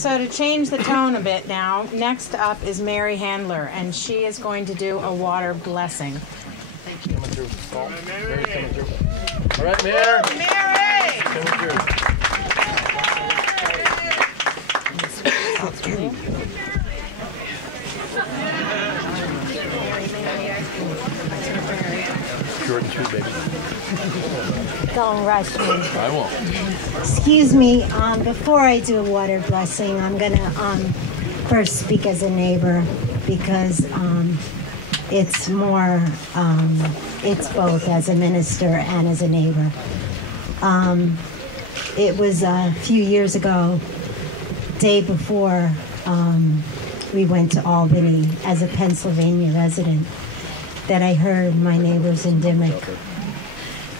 So to change the tone a bit now, next up is Mary Handler, and she is going to do a water blessing. Thank you. Coming through. Mary's coming through. All right, Mary. Mary! Coming through. Short and sweet, baby. Don't rush me. I won't. Excuse me, before I do a water blessing, I'm going to first speak as a neighbor because it's more, it's both as a minister and as a neighbor. It was a few years ago, day before we went to Albany as a Pennsylvania resident, that I heard my neighbors in Dimock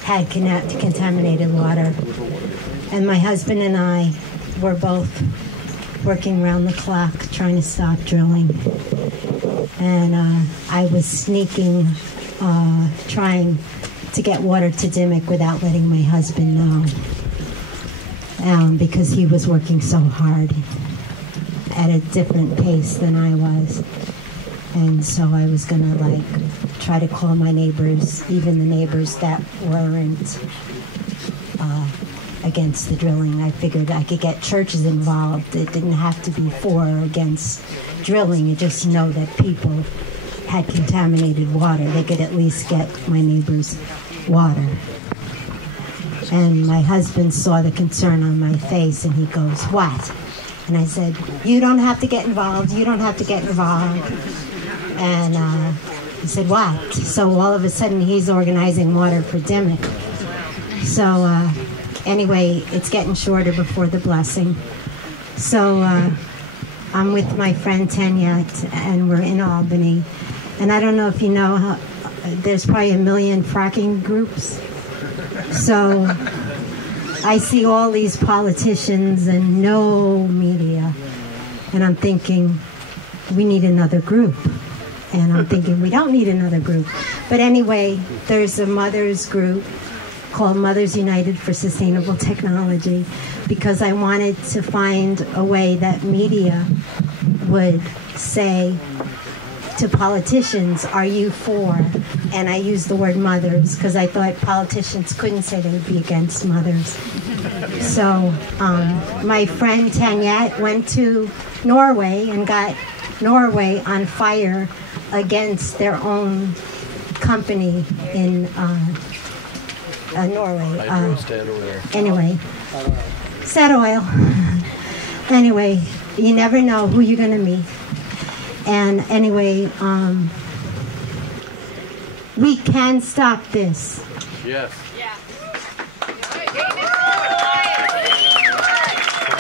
had contaminated water. And my husband and I were both working around the clock trying to stop drilling. And I was sneaking, trying to get water to Dimock without letting my husband know. Because he was working so hard at a different pace than I was. And so I was gonna try to call my neighbors, even the neighbors that weren't against the drilling. I figured I could get churches involved. It didn't have to be for or against drilling. You just know that people had contaminated water. They could at least get my neighbors water. And my husband saw the concern on my face and he goes, "What?" And I said, "You don't have to get involved. You don't have to get involved." And he said, "What?" So all of a sudden he's organizing water for Dimock. So anyway, it's getting shorter before the blessing. So I'm with my friend Tanyette and we're in Albany. And I don't know if you know how, there's probably 1 million fracking groups. So I see all these politicians and no media. And I'm thinking, we need another group. And I'm thinking, we don't need another group. But anyway, there's a mothers group called Mothers United for Sustainable Technology because I wanted to find a way that media would say to politicians, "Are you for?" And I used the word mothers because I thought politicians couldn't say they would be against mothers. So my friend Tanyette went to Norway and got Norway on fire against their own company in Norway. Anyway, Statoil. Anyway, you never know who you're going to meet. And anyway, we can stop this. Yes. Yeah.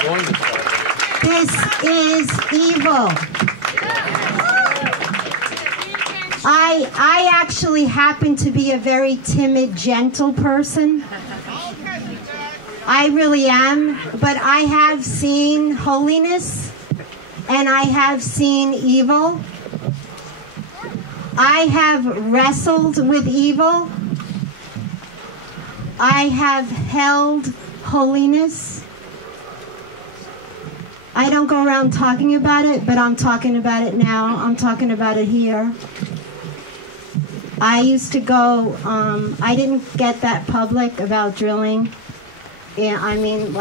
We're going to stop. This is evil. I actually happen to be a very timid, gentle person. I really am. But I have seen holiness and I have seen evil. I have wrestled with evil. I have held holiness. I don't go around talking about it, but I'm talking about it now. I'm talking about it here. I used to go, I didn't get that public about drilling. Yeah, I mean,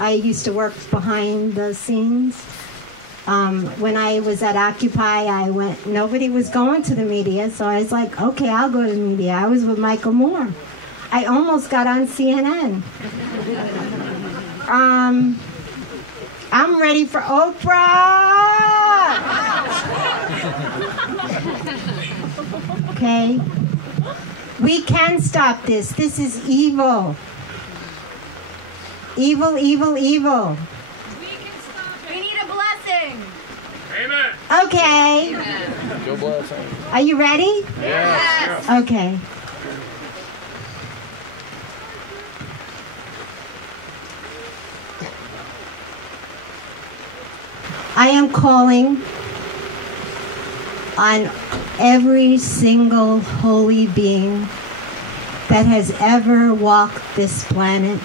I used to work behind the scenes. When I was at Occupy, nobody was going to the media, so I was like, okay, I'll go to the media. I was with Michael Moore. I almost got on CNN. I'm ready for Oprah! Okay? We can stop this. This is evil. Evil, evil, evil. We can stop it. We need a blessing. Amen. Okay. Amen. Go bless. Are you ready? Yes. Okay. I am calling on every single holy being that has ever walked this planet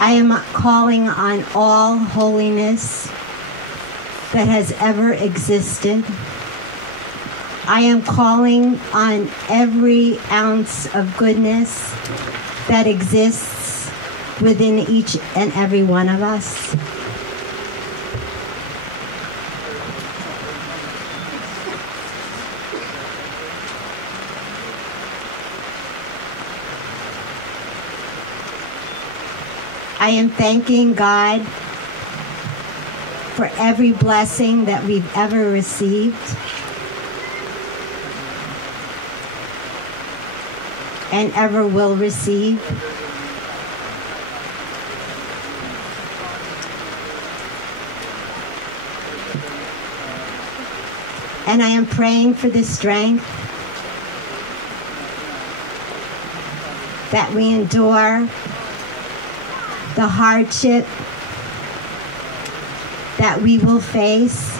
I am calling on all holiness that has ever existed. I am calling on every ounce of goodness that exists within each and every one of us. I am thanking God for every blessing that we've ever received. And ever will receive. And I am praying for the strength that we endure, the hardship that we will face,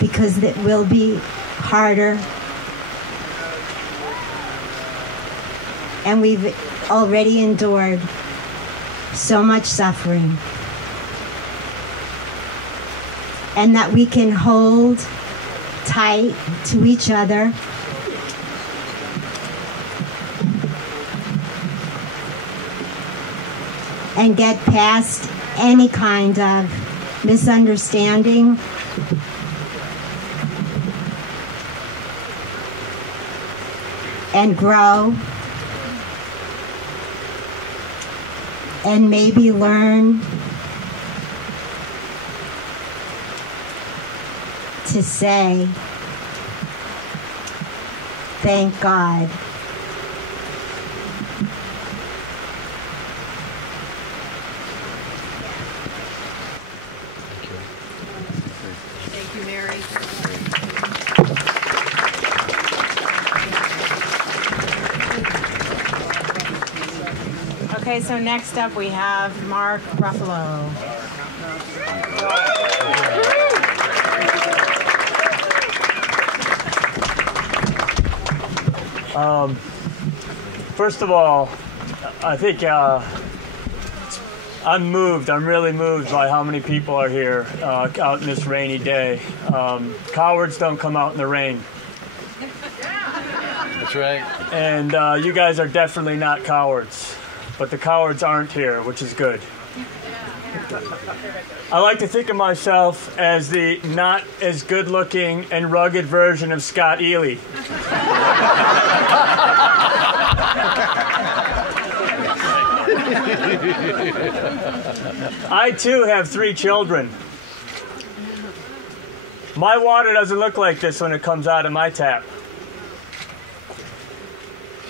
because it will be harder. And we've already endured so much suffering. And that we can hold tight to each other. And get past any kind of misunderstanding. And grow. And maybe learn to say, thank God. Thank you, Mary. Okay, so next up we have Mark Ruffalo. First of all, I think I'm moved. I'm really moved by how many people are here out in this rainy day. Cowards don't come out in the rain. That's right. And you guys are definitely not cowards. But the cowards aren't here, which is good. I like to think of myself as the not as good-looking and rugged version of Scott Ely. I too have 3 children. My water doesn't look like this when it comes out of my tap.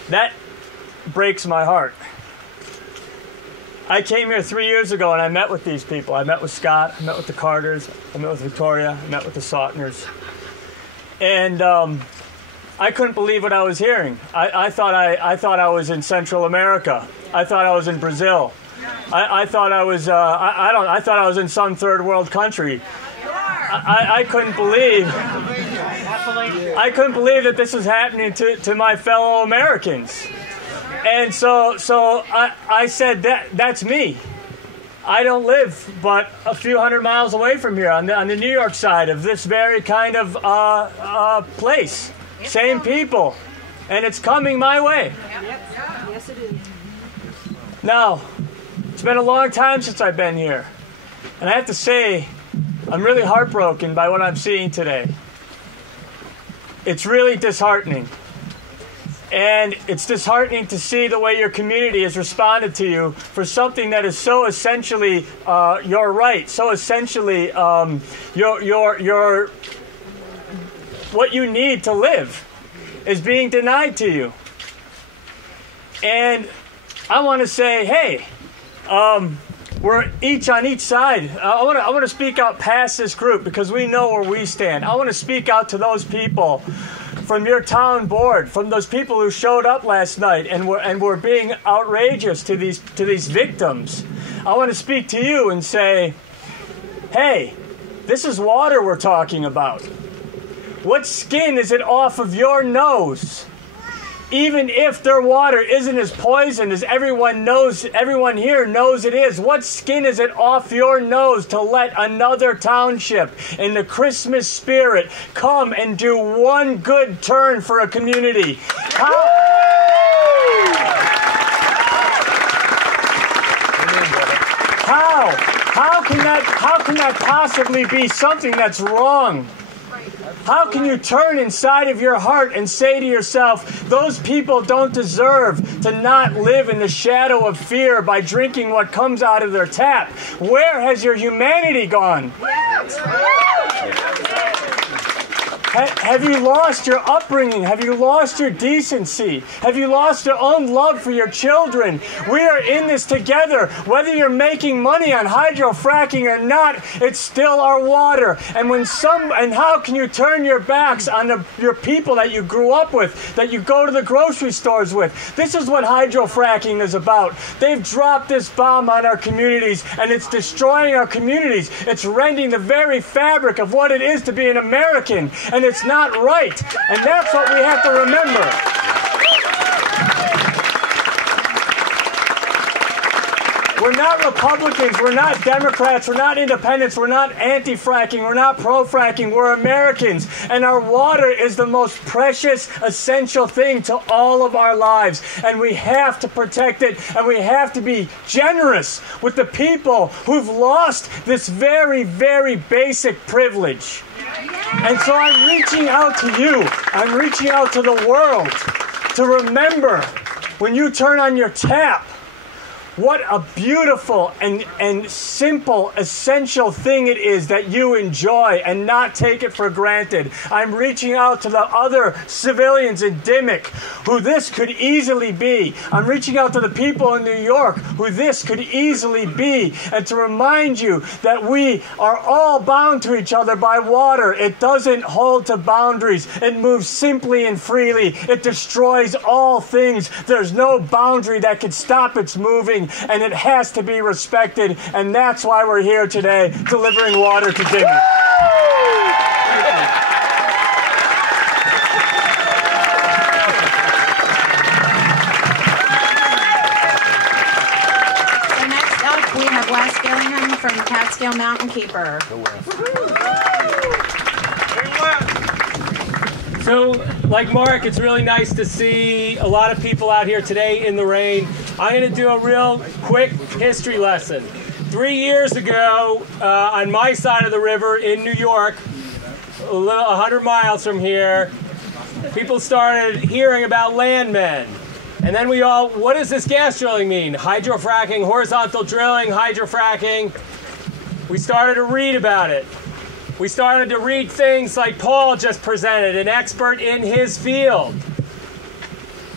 That breaks my heart. I came here 3 years ago and I met with these people. I met with Scott, I met with the Carters, I met with Victoria, I met with the Sautners. And I couldn't believe what I was hearing. I thought I was in Central America. I thought I was in Brazil. I thought I was I thought I was in some third world country. I couldn't believe that this was happening to my fellow Americans. And so I said, that's me. I don't live but a few hundred miles away from here on the New York side of this very kind of place. Same people. And it's coming my way. Yes, it is. Now, it's been a long time since I've been here. And I have to say, I'm really heartbroken by what I'm seeing today. It's really disheartening. And it's disheartening to see the way your community has responded to you for something that is so essentially your right, so essentially your what you need to live is being denied to you. And I want to say, hey, we're each on each side. I want to speak out past this group because we know where we stand. I want to speak out to those people from your town board, from those people who showed up last night and were being outrageous to these victims. I want to speak to you and say, hey, this is water we're talking about. What skin is it off of your nose even if their water isn't as poisoned as everyone here knows it is. What skin is it off your nose to let another township in the Christmas spirit come and do one good turn for a community? How can that possibly be something that's wrong? How can you turn inside of your heart and say to yourself, those people don't deserve to not live in the shadow of fear by drinking what comes out of their tap? Where has your humanity gone? Have you lost your upbringing? Have you lost your decency? Have you lost your own love for your children? We are in this together. Whether you're making money on hydrofracking or not, it's still our water. And how can you turn your backs on your people that you grew up with, that you go to the grocery stores with? This is what hydrofracking is about. They've dropped this bomb on our communities, and it's destroying our communities. It's rending the very fabric of what it is to be an American. And it's not right. And that's what we have to remember. We're not Republicans, we're not Democrats, we're not independents, we're not anti-fracking, we're not pro-fracking, we're Americans. And our water is the most precious, essential thing to all of our lives. And we have to protect it, and we have to be generous with the people who've lost this very, very basic privilege. And so I'm reaching out to you, I'm reaching out to the world to remember when you turn on your tap, what a beautiful and simple, essential thing it is that you enjoy and not take it for granted. I'm reaching out to the other civilians in Dimock who this could easily be. I'm reaching out to the people in New York who this could easily be. And to remind you that we are all bound to each other by water. It doesn't hold to boundaries. It moves simply and freely. It destroys all things. There's no boundary that can stop its moving. And it has to be respected, and that's why we're here today, delivering water to Dimock. So next up, we have Wes Gillingham from Catskill Mountain Keeper. So, like Mark, it's really nice to see a lot of people out here today in the rain. I'm going to do a real quick history lesson. 3 years ago, on my side of the river in New York, 100 miles from here, people started hearing about landmen. And then what does this gas drilling mean? Hydrofracking, horizontal drilling, hydrofracking. We started to read about it. We started to read things like Paul just presented, an expert in his field.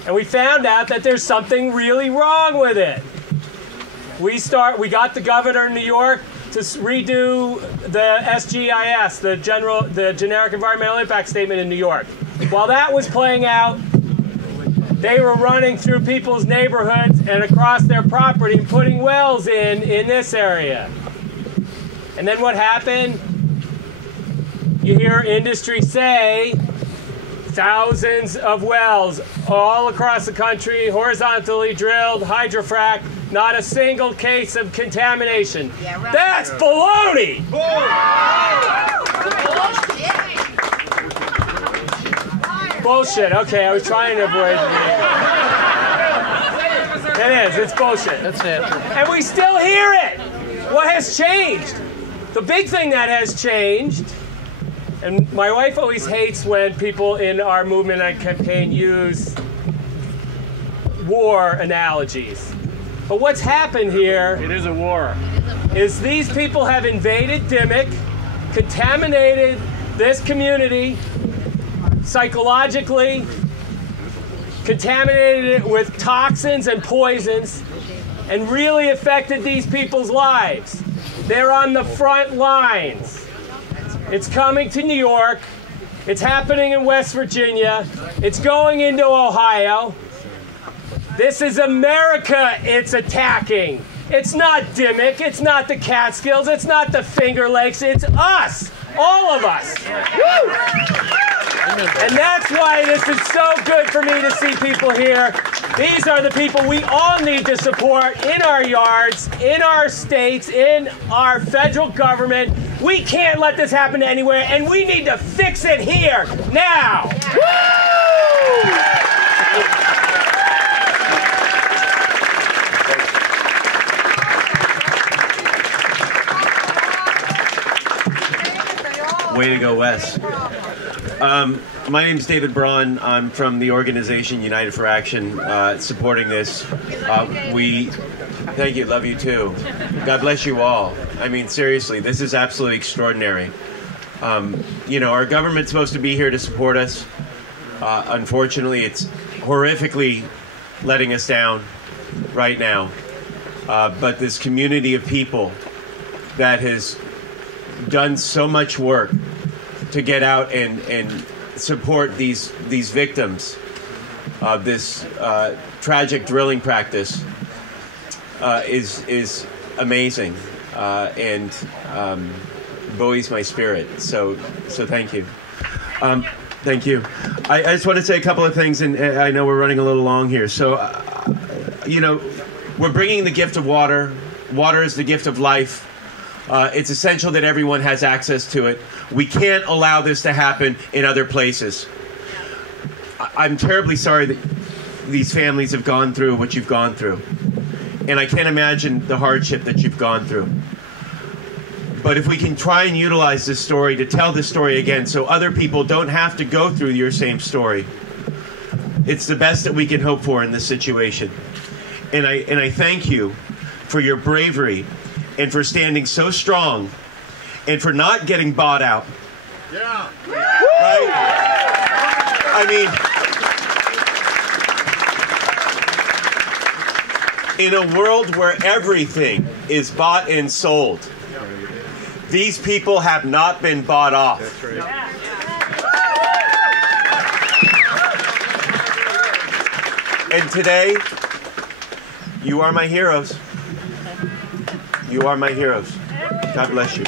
And we found out that there's something really wrong with it. We got the governor in New York to redo the SGIS, the Generic Environmental Impact Statement in New York. While that was playing out, they were running through people's neighborhoods and across their property and putting wells in this area. And then what happened? You hear industry say thousands of wells all across the country, horizontally drilled, hydrofracked, not a single case of contamination. Yeah, right. That's baloney! Bullshit. Okay, I was trying to avoid it. It is. It's bullshit. That's it. And we still hear it. What has changed? The big thing that has changed. And my wife always hates when people in our movement and campaign use war analogies. But what's happened here, It is a war. is these people have invaded Dimock, contaminated this community psychologically, contaminated it with toxins and poisons, and really affected these people's lives. They're on the front lines. It's coming to New York. It's happening in West Virginia. It's going into Ohio. This is America it's attacking. It's not Dimock. It's not the Catskills. It's not the Finger Lakes. It's us. All of us. Woo! And that's why this is so good for me to see people here. These are the people we all need to support in our yards, in our states, in our federal government. We can't let this happen anywhere, and we need to fix it here, now. Woo! Way to go, Wes. My name's David Braun. I'm from the organization United for Action, supporting this. Thank you, love you too. God bless you all. I mean, seriously, this is absolutely extraordinary. Our government's supposed to be here to support us. Unfortunately, it's horrifically letting us down right now. But this community of people that has done so much work to get out and support these victims of this tragic drilling practice is amazing and buoys my spirit. So thank you. Thank you. I just want to say a couple of things, and I know we're running a little long here. So, we're bringing the gift of water. Water is the gift of life. It's essential that everyone has access to it. We can't allow this to happen in other places. I'm terribly sorry that these families have gone through what you've gone through. And I can't imagine the hardship that you've gone through. But if we can try and utilize this story to tell this story again so other people don't have to go through your same story, it's the best that we can hope for in this situation. And I thank you for your bravery and for standing so strong and for not getting bought out. Yeah. Right? I mean, in a world where everything is bought and sold, these people have not been bought off. That's right. And today, you are my heroes. You are my heroes. God bless you.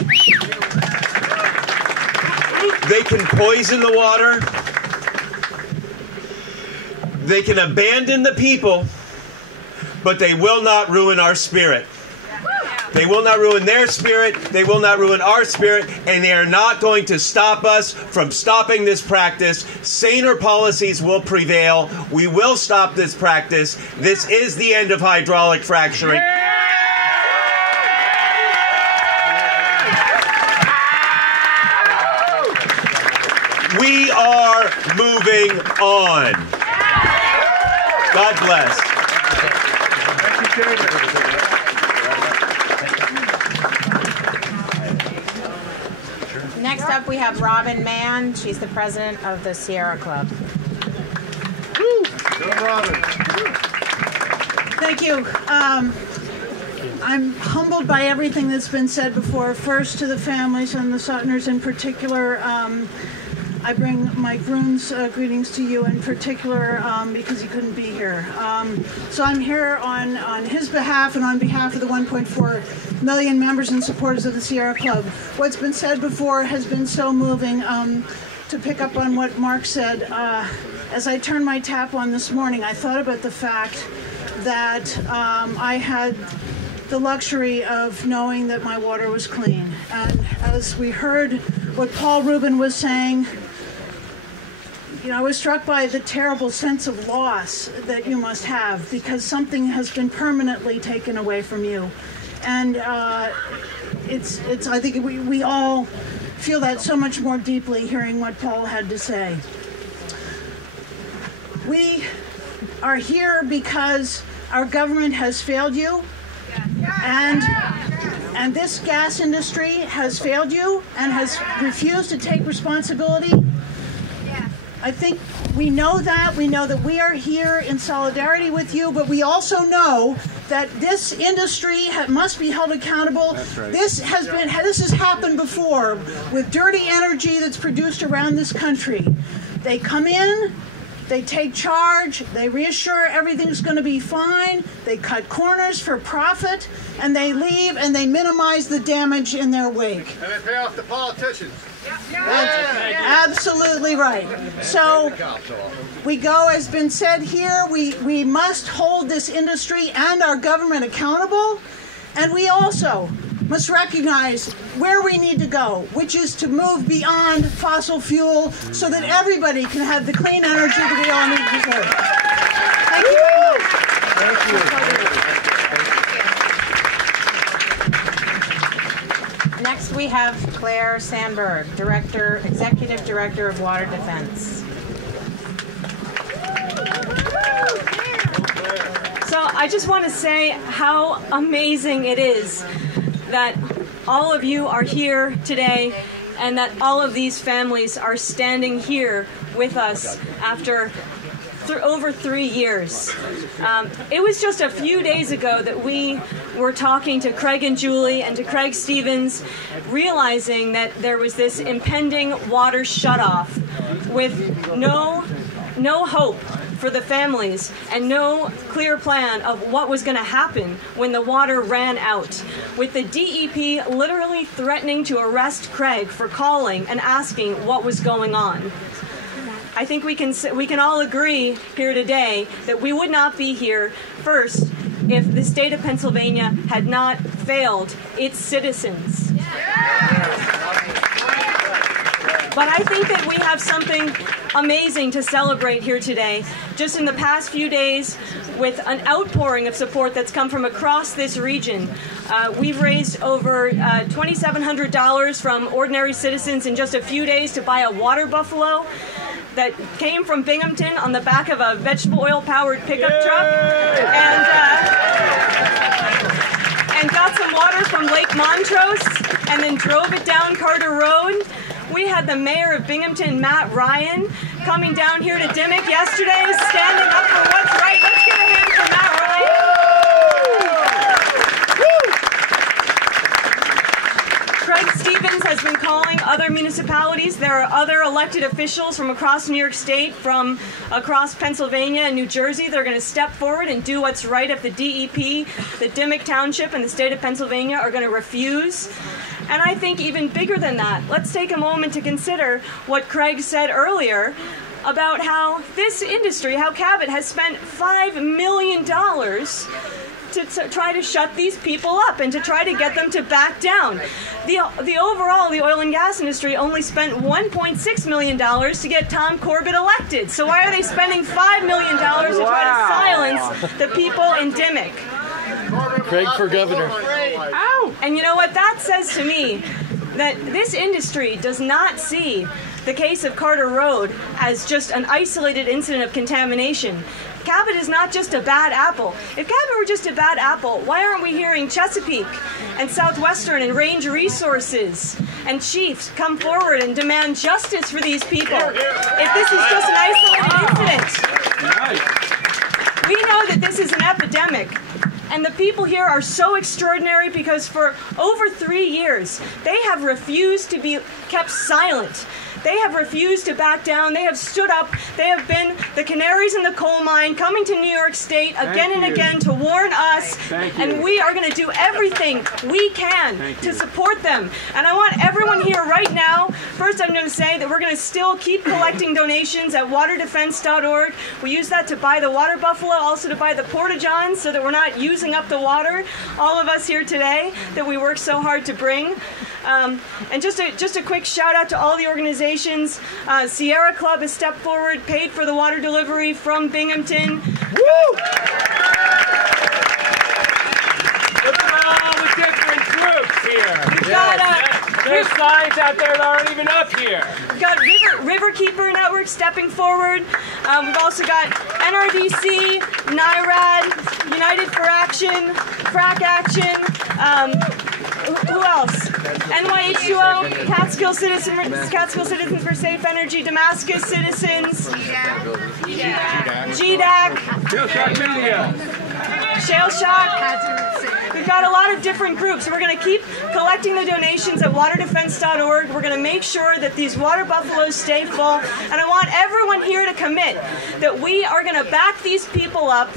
They can poison the water. They can abandon the people, but they will not ruin our spirit. They will not ruin their spirit. They will not ruin our spirit. And they are not going to stop us from stopping this practice. Saner policies will prevail. We will stop this practice. This is the end of hydraulic fracturing. We are moving on. God bless. Thank you, David. Next up, we have Robin Mann. She's the president of the Sierra Club. Go, Robin. Thank you. I'm humbled by everything that's been said before. First, to the families and the Sautners in particular. I bring Mike Bruin's greetings to you in particular because he couldn't be here. So I'm here on his behalf and on behalf of the 1.4 million members and supporters of the Sierra Club. What's been said before has been so moving. To pick up on what Mark said, as I turned my tap on this morning, I thought about the fact that I had the luxury of knowing that my water was clean. And as we heard what Paul Rubin was saying, I was struck by the terrible sense of loss that you must have because something has been permanently taken away from you. And I think we all feel that so much more deeply hearing what Paul had to say. We are here because our government has failed you, and this gas industry has failed you and has refused to take responsibility. I think we know that. We know that we are here in solidarity with you, but we also know that this industry must be held accountable. That's right. This has happened before with dirty energy that's produced around this country. They come in, they take charge, they reassure everything's going to be fine, they cut corners for profit, and they leave and they minimize the damage in their wake. And they pay off the politicians. Absolutely right. So we go, as been said here, we must hold this industry and our government accountable, and we also must recognize where we need to go, which is to move beyond fossil fuel so that everybody can have the clean energy that we all need to deserve. Thank you very much. Next we have Claire Sandberg, Executive Director of Water Defense. So I just want to say how amazing it is that all of you are here today and that all of these families are standing here with us after over 3 years. It was just a few days ago that we were talking to Craig and Julie and to Craig Stevens, realizing that there was this impending water shutoff with no hope for the families and no clear plan of what was going to happen when the water ran out, with the DEP literally threatening to arrest Craig for calling and asking what was going on. I think we can all agree here today that we would not be here first if the state of Pennsylvania had not failed its citizens. But I think that we have something amazing to celebrate here today. Just in the past few days, with an outpouring of support that's come from across this region, we've raised over $2,700 from ordinary citizens in just a few days to buy a water buffalo that came from Binghamton on the back of a vegetable oil-powered pickup truck, and got some water from Lake Montrose, and then drove it down Carter Road. We had the mayor of Binghamton, Matt Ryan, coming down here to Dimock yesterday, standing up for what's right. Let's give a hand for Matt Ryan. Craig Stevens has been calling other municipalities. There are other elected officials from across New York State, from across Pennsylvania and New Jersey. They're going to step forward and do what's right if the DEP, the Dimock Township, and the state of Pennsylvania are going to refuse. And I think even bigger than that, let's take a moment to consider what Craig said earlier about how this industry, how Cabot has spent $5 million to try to shut these people up and to try to get them to back down. The overall, the oil and gas industry only spent $1.6 million to get Tom Corbett elected. So why are they spending $5 million to try to silence the people in Dimock? Craig for governor. Ow! And you know what? That says to me that this industry does not see the case of Carter Road as just an isolated incident of contamination. Cabot is not just a bad apple. If Cabot were just a bad apple, why aren't we hearing Chesapeake and Southwestern and Range Resources and Chiefs come forward and demand justice for these people? If this is just an isolated incident. We know that this is an epidemic. And the people here are so extraordinary because for over 3 years, they have refused to be kept silent. They have refused to back down. They have stood up. They have been the canaries in the coal mine, coming to New York State again and again to warn us. And we are going to do everything we can to support them. And I want everyone here right now, first I'm going to say that we're going to still keep collecting donations at waterdefense.org. We use that to buy the water buffalo, also to buy the porta-johns so that we're not using up the water, all of us here today, that we work so hard to bring. And just a quick shout out to all the organizations. Sierra Club has stepped forward, paid for the water delivery from Binghamton. Woo! Look at all the different groups here. There's signs out there that aren't even up here. We've got Riverkeeper Network stepping forward. We've also got NRDC, NIRAD, United for Action, Frack Action. Who else? NYH2O, Catskill Citizens for Safe Energy, Damascus Citizens, GDAC, Shale Shock Media. Shale Shock, We've got a lot of different groups. We're going to keep collecting the donations at waterdefense.org. We're going to make sure that these water buffaloes stay full. And I want everyone here to commit that we are going to back these people up,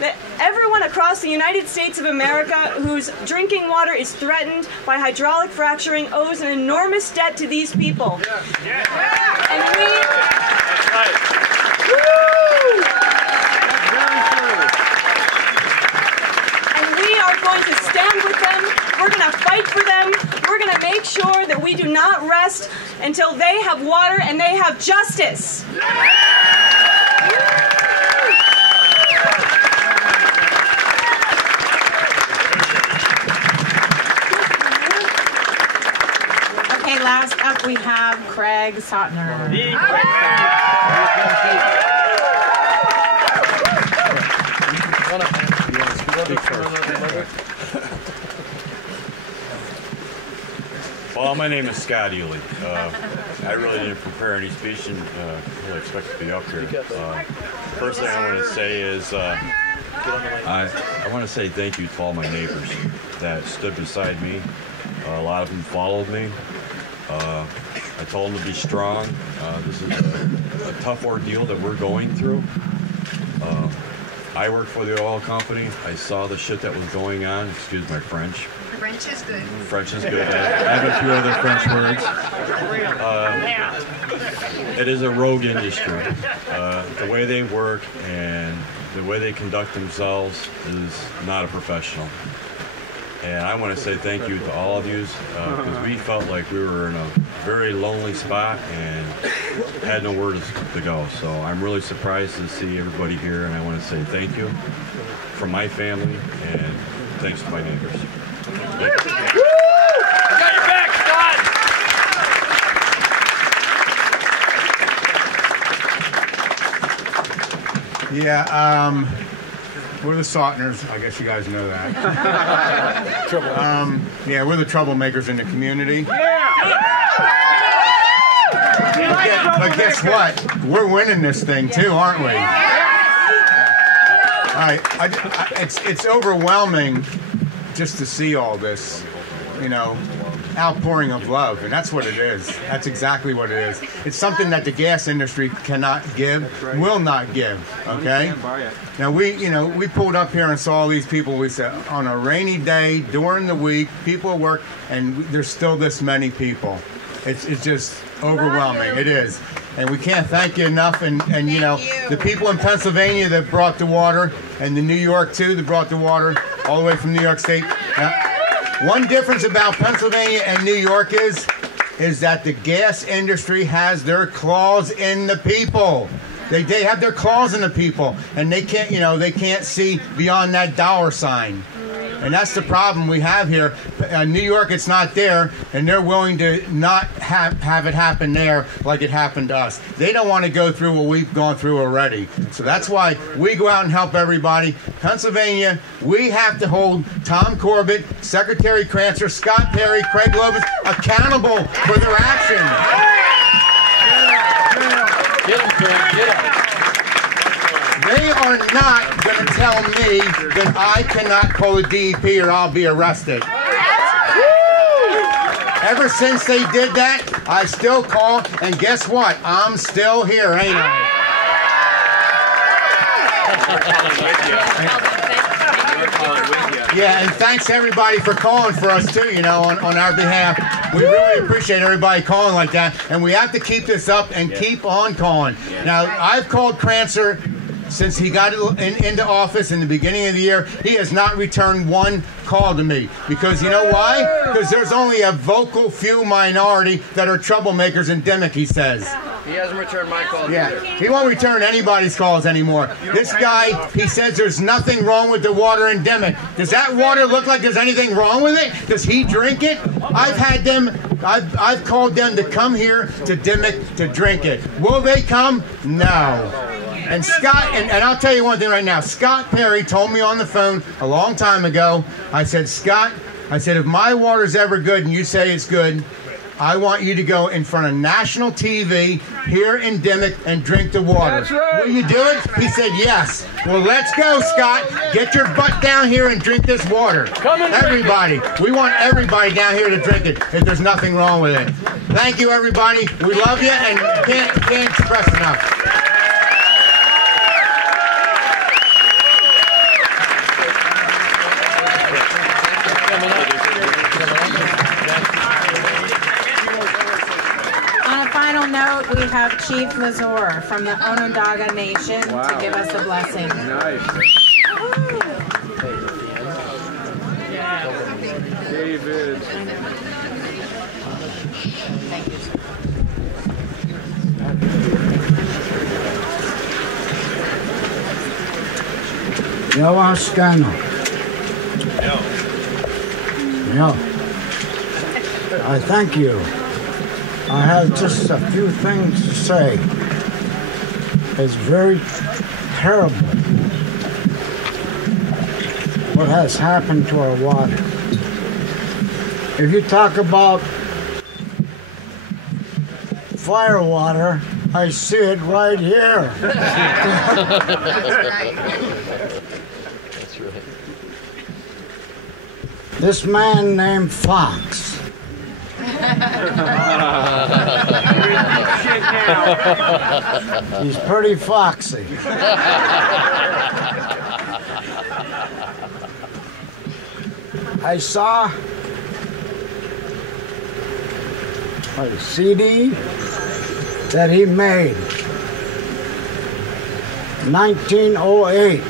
that everyone across the United States of America whose drinking water is threatened by hydraulic fracturing owes an enormous debt to these people. And we are going to stand with them. We're going to fight for them. We're going to make sure that we do not rest until they have water and they have justice. Okay, last up we have Craig Sautner. Well, my name is Scott Ely. I really didn't prepare any speech and really expect to be up here. First thing I want to say is I want to say thank you to all my neighbors that stood beside me. A lot of them followed me. I told them to be strong. This is a tough ordeal that we're going through. I work for the oil company. I saw the shit that was going on. Excuse my French. French is good. French is good. I have a few other French words. It is a rogue industry. The way they work and the way they conduct themselves is not a professional. And I want to say thank you to all of you because we felt like we were in a very lonely spot and had nowhere to go. So I'm really surprised to see everybody here, and I want to say thank you from my family and thanks to my neighbors. I got your back, Scott! Yeah, we're the Sautners. I guess you guys know that. Yeah, we're the troublemakers in the community. But guess what? We're winning this thing too, aren't we? All right, it's overwhelming just to see all this, outpouring of love, and that's what it is. That's exactly what it is. It's something that the gas industry cannot give, will not give. Okay. Now we pulled up here and saw all these people. We said on a rainy day during the week, people work, and there's still this many people. It's just overwhelming. It is. And we can't thank you enough. And the people in Pennsylvania that brought the water, and the New York too that brought the water all the way from New York State. Now, one difference about Pennsylvania and New York is that the gas industry has their claws in the people. They have their claws in the people, and they can't see beyond that dollar sign. And that's the problem we have here. New York, it's not there, and they're willing to not have it happen there like it happened to us. They don't want to go through what we've gone through already. So that's why we go out and help everybody. Pennsylvania, we have to hold Tom Corbett, Secretary Crancer, Scott Perry, Craig Lovis accountable for their actions. Get him, Craig. Get him. They are not going to tell me that I cannot call the DEP or I'll be arrested. Ever since they did that, I still call, and guess what? I'm still here, ain't I? Yeah, and thanks everybody for calling for us too, on our behalf. We really appreciate everybody calling like that, and we have to keep this up and keep on calling. Now, I've called Crancer since he got into office in the beginning of the year. He has not returned one call to me. Because you know why? Because there's only a vocal few minority that are troublemakers in Dimock, he says. He hasn't returned my calls. Yeah, either. he won't return anybody's calls anymore. This guy, he says there's nothing wrong with the water in Dimock. Does that water look like there's anything wrong with it? Does he drink it? I've called them to come here to Dimock to drink it. Will they come? No. And Scott, and I'll tell you one thing right now. Scott Perry told me on the phone a long time ago. I said, Scott, if my water's ever good and you say it's good, I want you to go in front of national TV here in Dimock and drink the water. That's right. Will you do it? He said yes. Well, let's go, Scott. Get your butt down here and drink this water. Come and everybody. We want everybody down here to drink it if there's nothing wrong with it. Thank you, everybody. We love you and can't express enough. Note, we have Chief Lazore from the Onondaga Nation to give us a blessing. Nice. David. Yawaskano. Yeah. I thank you. I have just a few things to say. It's very terrible what has happened to our water. If you talk about fire water, I see it right here. That's right. This man named Fox. He's pretty foxy. I saw a CD that he made, 1908.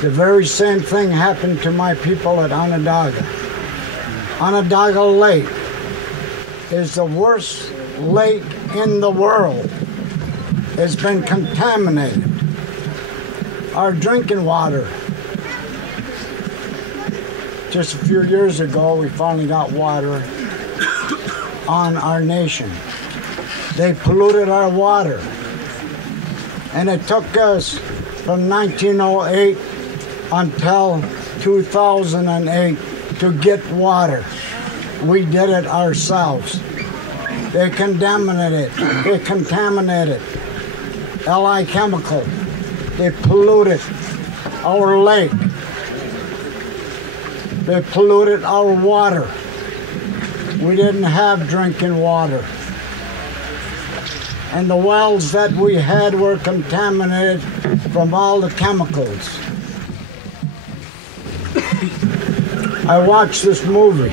The very same thing happened to my people at Onondaga. Onondaga Lake is the worst lake in the world. It's been contaminated. Our drinking water. Just a few years ago, we finally got water on our nation. They polluted our water. And it took us from 1908 until 2008 to get water. We did it ourselves. They contaminated LI Chemical. They polluted our lake. They polluted our water. We didn't have drinking water. And the wells that we had were contaminated from all the chemicals. I watched this movie.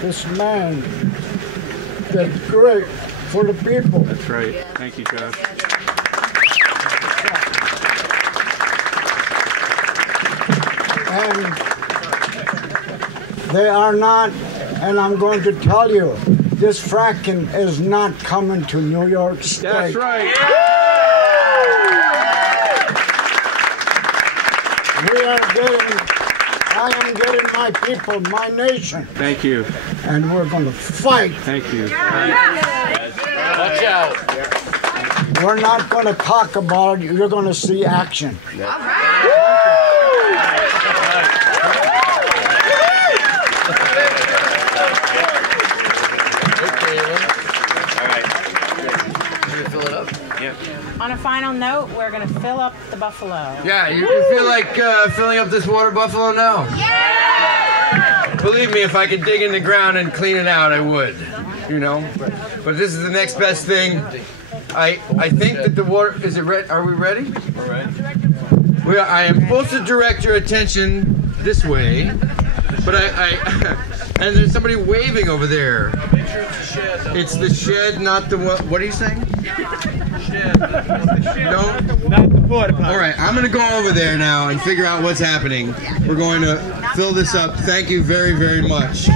This man did great for the people. That's right. Thank you, Josh. And they are not, and I'm going to tell you, this fracking is not coming to New York State. That's right. I am getting my people, my nation. Thank you. And we're going to fight. Thank you. Watch out. We're not going to talk about it. You're going to see action. All right. On a final note, we're going to fill up the buffalo. Yeah, you feel like filling up this water buffalo now? Yeah! Believe me, if I could dig in the ground and clean it out, I would. You know? But this is the next best thing. I think that the water... Is it ready? Are we ready? We're ready. I am supposed to direct your attention this way, but and there's somebody waving over there. It's the shed, not the what? What are you saying? No, not the water pump. All right, I'm going to go over there now and figure out what's happening. We're going to fill this up. Thank you very, very much.